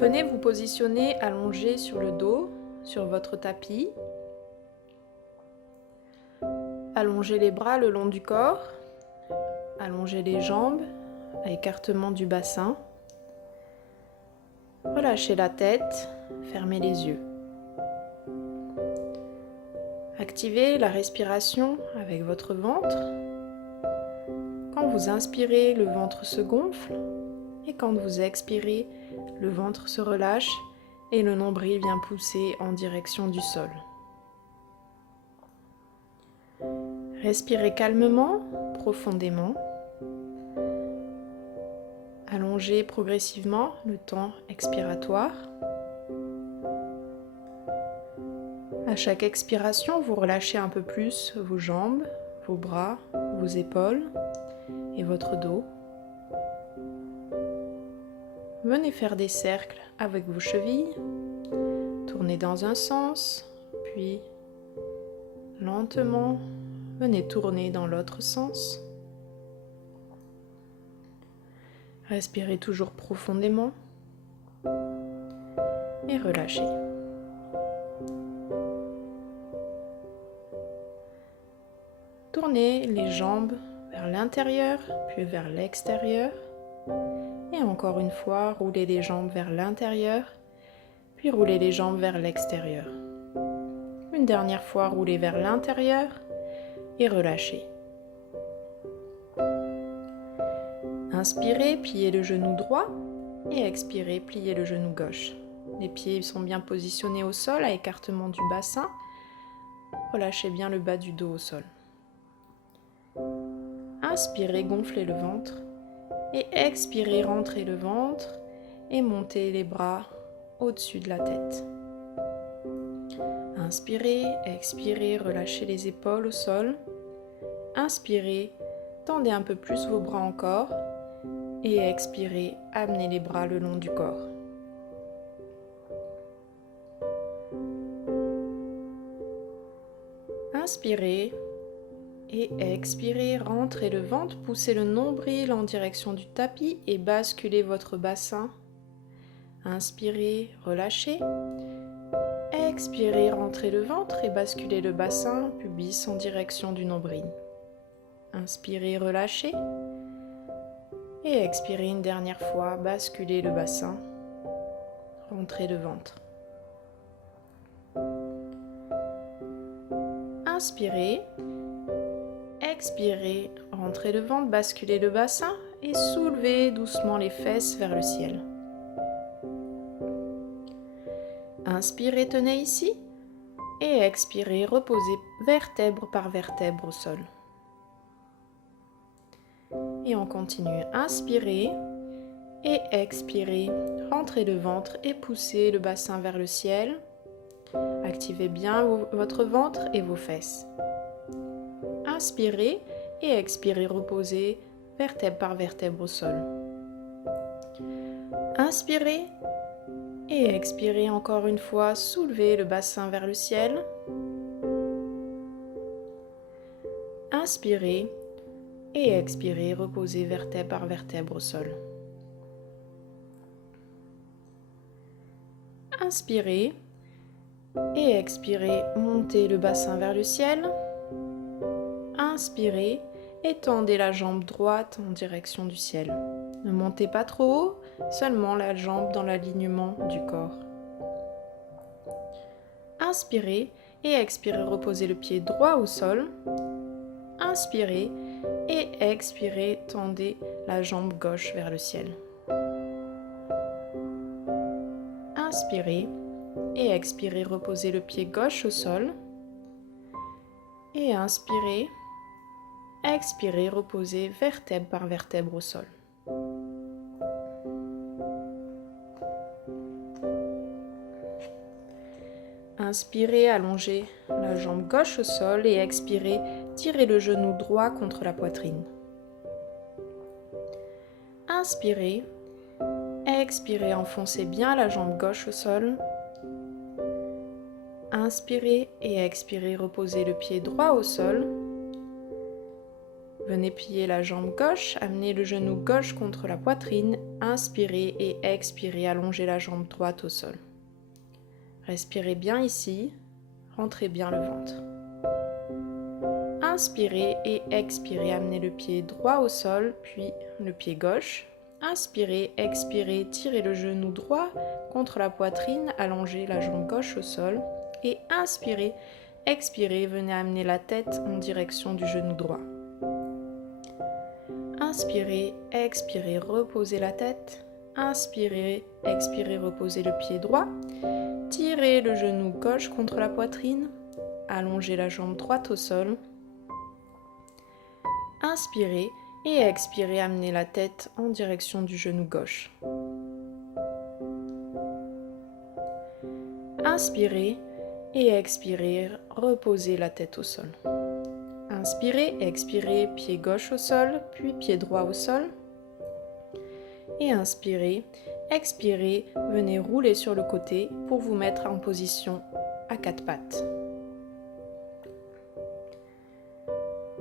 Venez vous positionner allongé sur le dos, sur votre tapis. Allongez les bras le long du corps. Allongez les jambes à écartement du bassin. Relâchez la tête, fermez les yeux. Activez la respiration avec votre ventre. Quand vous inspirez, le ventre se gonfle et quand vous expirez, le ventre se relâche et le nombril vient pousser en direction du sol. Respirez calmement, profondément. Allongez progressivement le temps expiratoire. À chaque expiration, vous relâchez un peu plus vos jambes, vos bras, vos épaules et votre dos. Venez faire des cercles avec vos chevilles. Tournez dans un sens, puis lentement, venez tourner dans l'autre sens. Respirez toujours profondément et relâchez. Tournez les jambes vers l'intérieur, puis vers l'extérieur. Et encore une fois, roulez les jambes vers l'intérieur, puis roulez les jambes vers l'extérieur. Une dernière fois, roulez vers l'intérieur et relâchez. Inspirez, pliez le genou droit et expirez, pliez le genou gauche. Les pieds sont bien positionnés au sol à écartement du bassin. Relâchez bien le bas du dos au sol. Inspirez, gonflez le ventre et expirez, rentrez le ventre et montez les bras au-dessus de la tête. Inspirez, expirez, relâchez les épaules au sol. Inspirez, tendez un peu plus vos bras encore et expirez, amenez les bras le long du corps. Inspirez et expirez, rentrez le ventre, poussez le nombril en direction du tapis et basculez votre bassin. Inspirez, relâchez. Expirez, rentrez le ventre et basculez le bassin, pubis en direction du nombril. Inspirez, relâchez. Et expirez une dernière fois, basculez le bassin, rentrez le ventre. Inspirez, expirez, rentrez le ventre, basculez le bassin et soulevez doucement les fesses vers le ciel. Inspirez, tenez ici et expirez, reposez vertèbre par vertèbre au sol. Et on continue. Inspirez et expirez, rentrez le ventre et poussez le bassin vers le ciel. Activez bien votre ventre et vos fesses. Inspirez et expirez, reposez vertèbre par vertèbre au sol. Inspirez et expirez encore une fois, soulevez le bassin vers le ciel. Inspirez et expirez, reposez vertèbre par vertèbre au sol. Inspirez et expirez, montez le bassin vers le ciel. Inspirez et tendez la jambe droite en direction du ciel. Ne montez pas trop haut, seulement la jambe dans l'alignement du corps. Inspirez et expirez, reposez le pied droit au sol. Inspirez et expirez, tendez la jambe gauche vers le ciel. Inspirez et expirez, reposez le pied gauche au sol. Et inspirez, expirez, reposez vertèbre par vertèbre au sol. Inspirez, allongez la jambe gauche au sol et expirez, tirez le genou droit contre la poitrine. Inspirez, expirez, enfoncez bien la jambe gauche au sol. Inspirez et expirez, reposez le pied droit au sol. Venez plier la jambe gauche, amenez le genou gauche contre la poitrine, inspirez et expirez, allongez la jambe droite au sol. Respirez bien ici, rentrez bien le ventre. Inspirez et expirez, amenez le pied droit au sol, puis le pied gauche. Inspirez, expirez, tirez le genou droit contre la poitrine, allongez la jambe gauche au sol. Et inspirez, expirez, venez amener la tête en direction du genou droit. Inspirez, expirez, reposez la tête. Inspirez, expirez, reposez le pied droit. Tirez le genou gauche contre la poitrine. Allongez la jambe droite au sol. Inspirez et expirez, amenez la tête en direction du genou gauche. Inspirez et expirez, reposez la tête au sol. Inspirez, expirez, pied gauche au sol, puis pied droit au sol. Et inspirez, expirez, venez rouler sur le côté pour vous mettre en position à quatre pattes.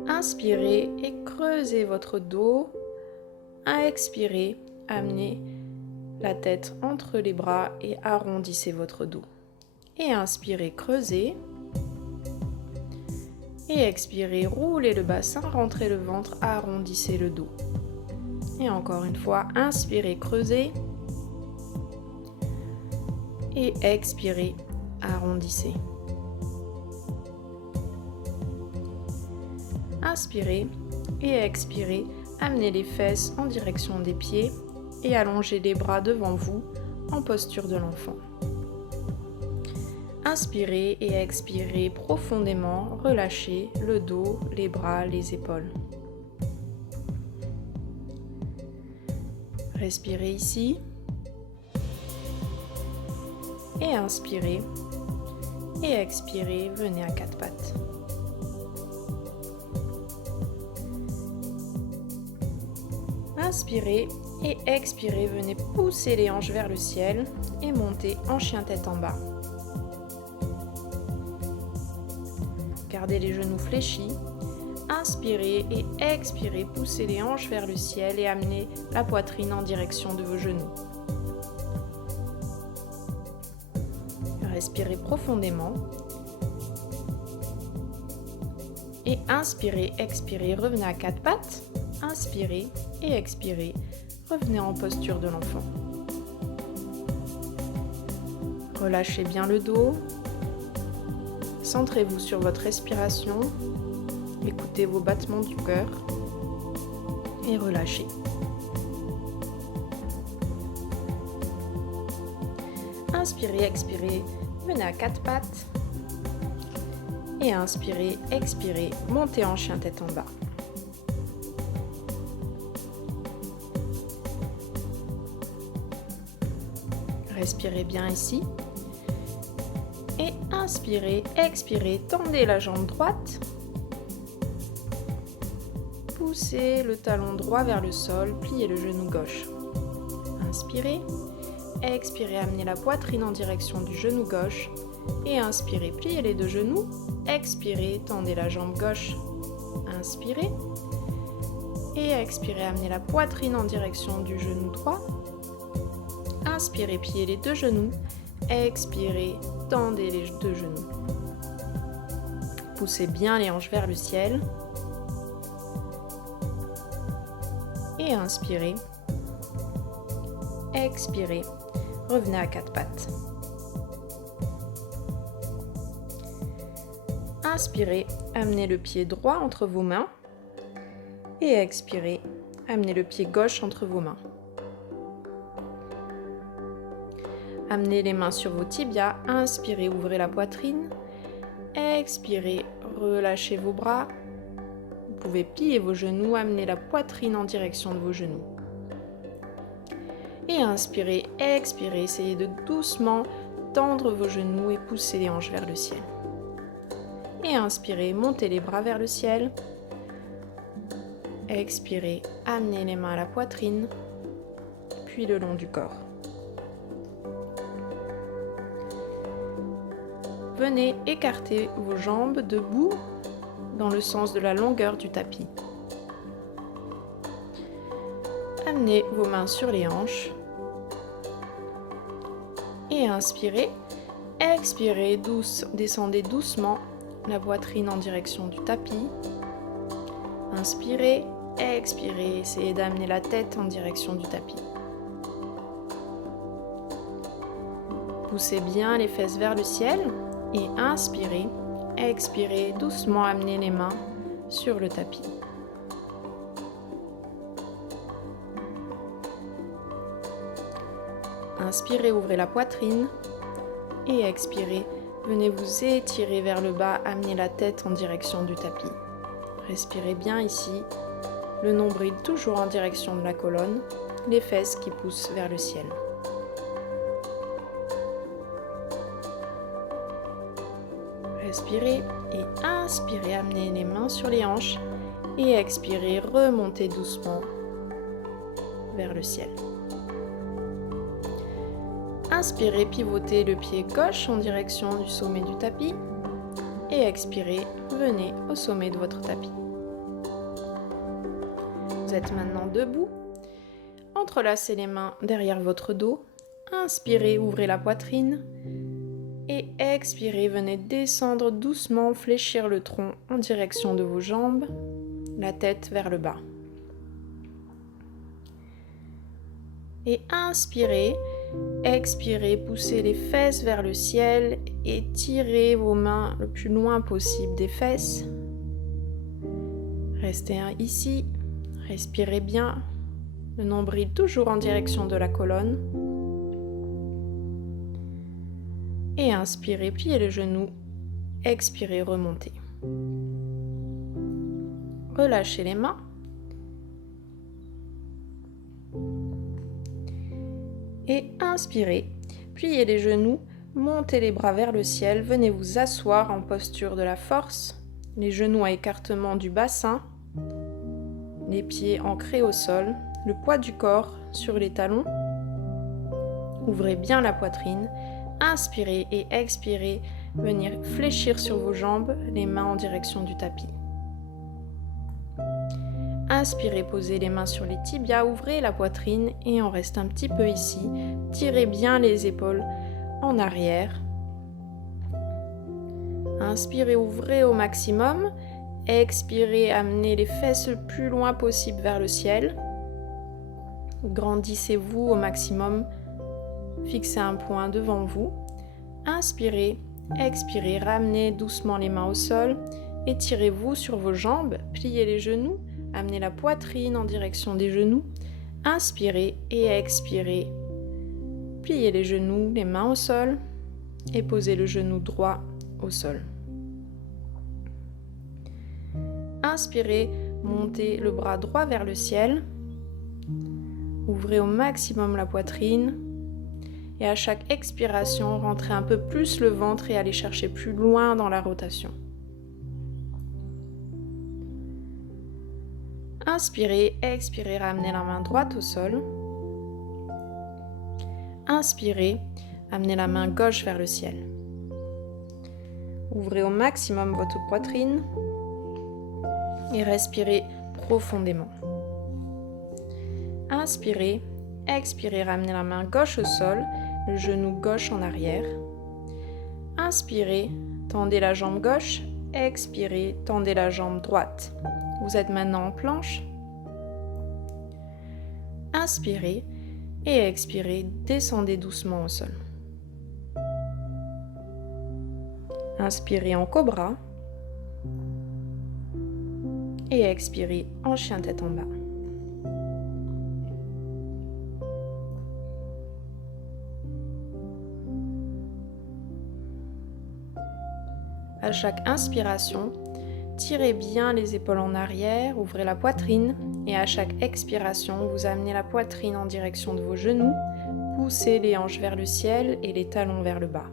Inspirez et creusez votre dos. Expirez, amenez la tête entre les bras et arrondissez votre dos. Et inspirez, creusez. Et expirez, roulez le bassin, rentrez le ventre, arrondissez le dos. Et encore une fois, inspirez, creusez. Et expirez, arrondissez. Inspirez et expirez, amenez les fesses en direction des pieds et allongez les bras devant vous en posture de l'enfant. Inspirez et expirez profondément, relâchez le dos, les bras, les épaules. Respirez ici et inspirez et expirez, venez à quatre pattes. Inspirez et expirez, venez pousser les hanches vers le ciel et montez en chien tête en bas. Gardez les genoux fléchis. Inspirez et expirez, poussez les hanches vers le ciel et amenez la poitrine en direction de vos genoux. Respirez profondément. Et inspirez, expirez, revenez à quatre pattes. Inspirez et expirez, revenez en posture de l'enfant. Relâchez bien le dos. Centrez-vous sur votre respiration. Écoutez vos battements du cœur et relâchez. Inspirez, expirez, venez à quatre pattes. Et inspirez, expirez, montez en chien tête en bas. Respirez bien ici. Et inspirez, expirez, tendez la jambe droite. Poussez le talon droit vers le sol, pliez le genou gauche. Inspirez, expirez, amenez la poitrine en direction du genou gauche. Et inspirez, pliez les deux genoux. Expirez, tendez la jambe gauche. Inspirez. Et expirez, amenez la poitrine en direction du genou droit. Inspirez, pliez les deux genoux. Expirez, tendez les deux genoux. Poussez bien les hanches vers le ciel. Et inspirez. Expirez. Revenez à quatre pattes. Inspirez, amenez le pied droit entre vos mains. Et expirez, amenez le pied gauche entre vos mains. Amenez les mains sur vos tibias, inspirez, ouvrez la poitrine. Expirez, relâchez vos bras. Vous pouvez plier vos genoux, amener la poitrine en direction de vos genoux. Et inspirez, expirez, essayez de doucement tendre vos genoux et pousser les hanches vers le ciel. Et inspirez, montez les bras vers le ciel. Expirez, amenez les mains à la poitrine, puis le long du corps. Venez écarter vos jambes debout dans le sens de la longueur du tapis. amenez vos mains sur les hanches. Et inspirez. Expirez, descendez doucement la poitrine en direction du tapis. Inspirez, expirez, essayez d'amener la tête en direction du tapis. Poussez bien les fesses vers le ciel et inspirez, expirez, doucement amenez les mains sur le tapis. Inspirez, ouvrez la poitrine et expirez, venez vous étirer vers le bas, amenez la tête en direction du tapis. Respirez bien ici, le nombril toujours en direction de la colonne, les fesses qui poussent vers le ciel. Respirez et inspirez, amenez les mains sur les hanches et expirez, remontez doucement vers le ciel. Inspirez, pivotez le pied gauche en direction du sommet du tapis et expirez, venez au sommet de votre tapis. Vous êtes maintenant debout, entrelacez les mains derrière votre dos, inspirez, ouvrez la poitrine et expirez, venez descendre doucement, fléchir le tronc en direction de vos jambes, la tête vers le bas. Et inspirez, expirez, poussez les fesses vers le ciel et tirez vos mains le plus loin possible des fesses. Restez ici, respirez bien, le nombril toujours en direction de la colonne. Et inspirez, pliez les genoux, expirez, remontez. Relâchez les mains. Et inspirez, pliez les genoux, montez les bras vers le ciel, venez vous asseoir en posture de la force, les genoux à écartement du bassin, les pieds ancrés au sol, le poids du corps sur les talons. Ouvrez bien la poitrine, inspirez et expirez, venir fléchir sur vos jambes, les mains en direction du tapis. Inspirez, posez les mains sur les tibias, ouvrez la poitrine et on reste un petit peu ici. Tirez bien les épaules en arrière. Inspirez, ouvrez au maximum. Expirez, amenez les fesses le plus loin possible vers le ciel. Grandissez-vous au maximum. Fixez un point devant vous. Inspirez, expirez, ramenez doucement les mains au sol. Étirez-vous sur vos jambes, pliez les genoux. Amenez la poitrine en direction des genoux. Inspirez et expirez. Pliez les genoux, les mains au sol et posez le genou droit au sol. Inspirez, montez le bras droit vers le ciel. Ouvrez au maximum la poitrine. Et à chaque expiration, rentrez un peu plus le ventre et allez chercher plus loin dans la rotation. Inspirez, expirez, ramenez la main droite au sol. Inspirez, amenez la main gauche vers le ciel. Ouvrez au maximum votre poitrine et respirez profondément. Inspirez, expirez, ramenez la main gauche au sol, le genou gauche en arrière. Inspirez, tendez la jambe gauche, expirez, tendez la jambe droite. Vous êtes maintenant en planche. Inspirez et expirez, descendez doucement au sol. Inspirez en cobra et expirez en chien tête en bas. À chaque inspiration, tirez bien les épaules en arrière, ouvrez la poitrine et à chaque expiration, vous amenez la poitrine en direction de vos genoux, poussez les hanches vers le ciel et les talons vers le bas.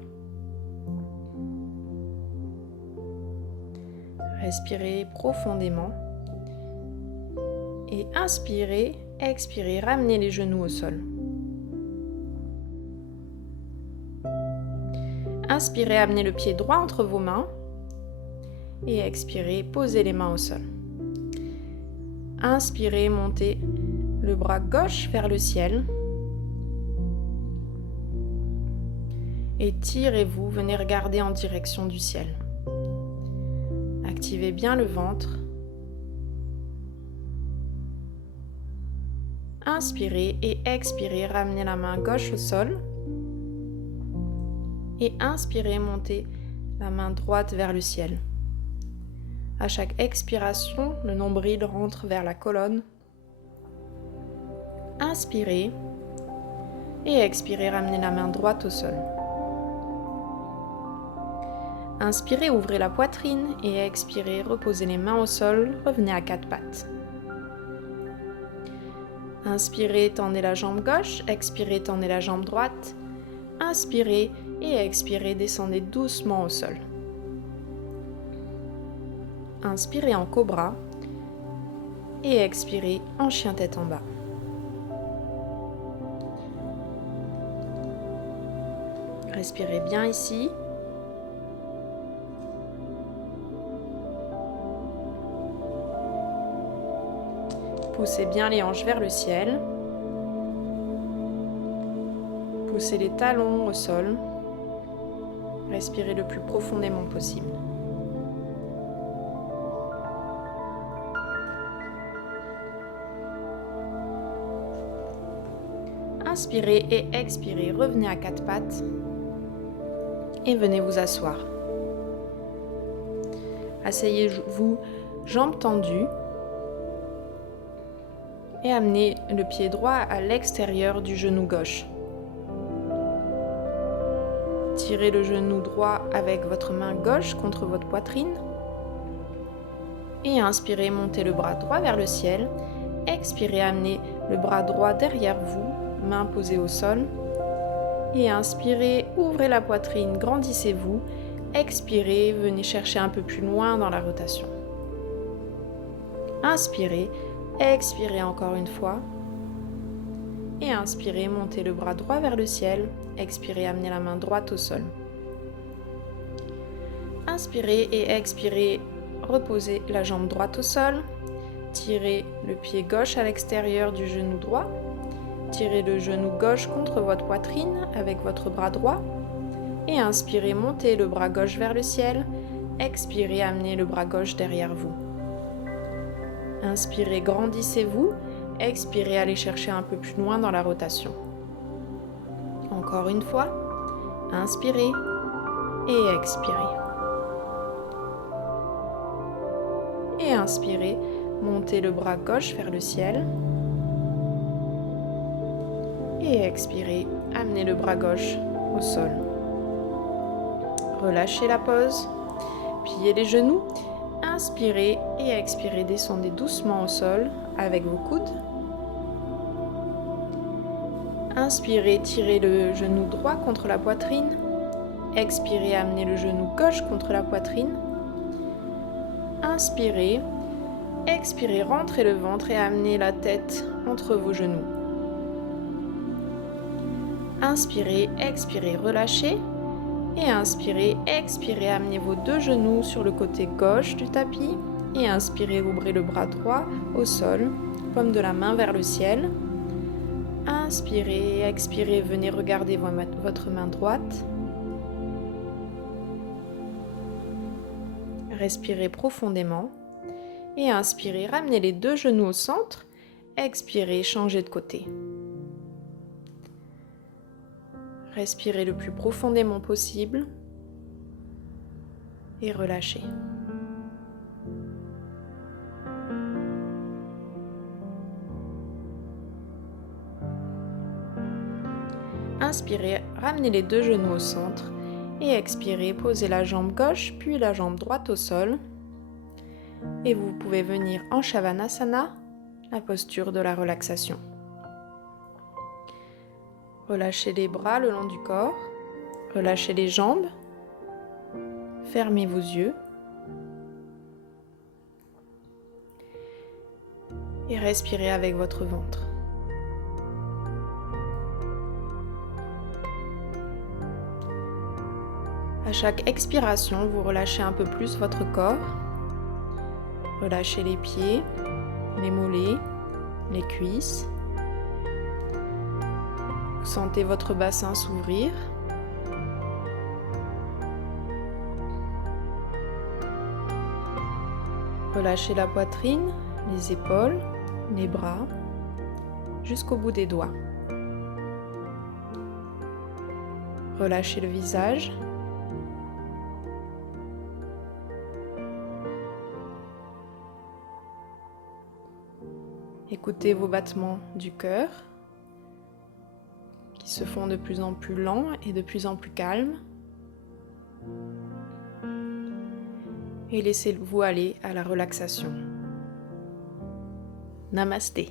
Respirez profondément et inspirez, expirez, ramenez les genoux au sol. Inspirez, amenez le pied droit entre vos mains. Et expirez, posez les mains au sol. Inspirez, montez le bras gauche vers le ciel. Et tirez-vous, venez regarder en direction du ciel. Activez bien le ventre. Inspirez et expirez, ramenez la main gauche au sol. Et inspirez, montez la main droite vers le ciel. À chaque expiration, le nombril rentre vers la colonne. Inspirez et expirez, ramenez la main droite au sol. Inspirez, ouvrez la poitrine et expirez, reposez les mains au sol, revenez à quatre pattes. Inspirez, tendez la jambe gauche, expirez, tendez la jambe droite. Inspirez et expirez, descendez doucement au sol. Inspirez en cobra et expirez en chien tête en bas. Respirez bien ici. Poussez bien les hanches vers le ciel. Poussez les talons au sol. Respirez le plus profondément possible. Inspirez et expirez, revenez à quatre pattes et venez vous asseoir. Asseyez-vous, jambes tendues. Et amenez le pied droit à l'extérieur du genou gauche. Tirez le genou droit avec votre main gauche contre votre poitrine. Et inspirez, montez le bras droit vers le ciel. Expirez, amenez le bras droit derrière vous, main posée au sol. Et inspirez, ouvrez la poitrine, grandissez-vous. Expirez, venez chercher un peu plus loin dans la rotation. Inspirez. Expirez encore une fois. Et inspirez, montez le bras droit vers le ciel. Expirez, amenez la main droite au sol. Inspirez et expirez, reposez la jambe droite au sol. Tirez le pied gauche à l'extérieur du genou droit. Tirez le genou gauche contre votre poitrine avec votre bras droit. Et inspirez, montez le bras gauche vers le ciel. Expirez, amenez le bras gauche derrière vous. Inspirez, grandissez-vous. Expirez, allez chercher un peu plus loin dans la rotation. Encore une fois. Inspirez et expirez. Et inspirez, montez le bras gauche vers le ciel. Et expirez, amenez le bras gauche au sol. Relâchez la pose. Pliez les genoux. Inspirez et expirez, descendez doucement au sol avec vos coudes. Inspirez, tirez le genou droit contre la poitrine. Expirez, amenez le genou gauche contre la poitrine. Inspirez, expirez, rentrez le ventre et amenez la tête entre vos genoux. Inspirez, expirez, relâchez. Et inspirez, expirez, amenez vos deux genoux sur le côté gauche du tapis. Et inspirez, ouvrez le bras droit au sol, paume de la main vers le ciel. Inspirez, expirez, venez regarder votre main droite. Respirez profondément. Et inspirez, ramenez les deux genoux au centre. Expirez, changez de côté. Respirez le plus profondément possible et relâchez. Inspirez, ramenez les deux genoux au centre et expirez, posez la jambe gauche puis la jambe droite au sol. Et vous pouvez venir en Shavasana, la posture de la relaxation. Relâchez les bras le long du corps, relâchez les jambes, fermez vos yeux et respirez avec votre ventre. À chaque expiration, vous relâchez un peu plus votre corps. Relâchez les pieds, les mollets, les cuisses, Sentez votre bassin s'ouvrir. Relâchez la poitrine, les épaules, les bras, jusqu'au bout des doigts. Relâchez le visage. Écoutez vos battements du cœur qui se font de plus en plus lents et de plus en plus calmes. Et laissez-vous aller à la relaxation. Namasté.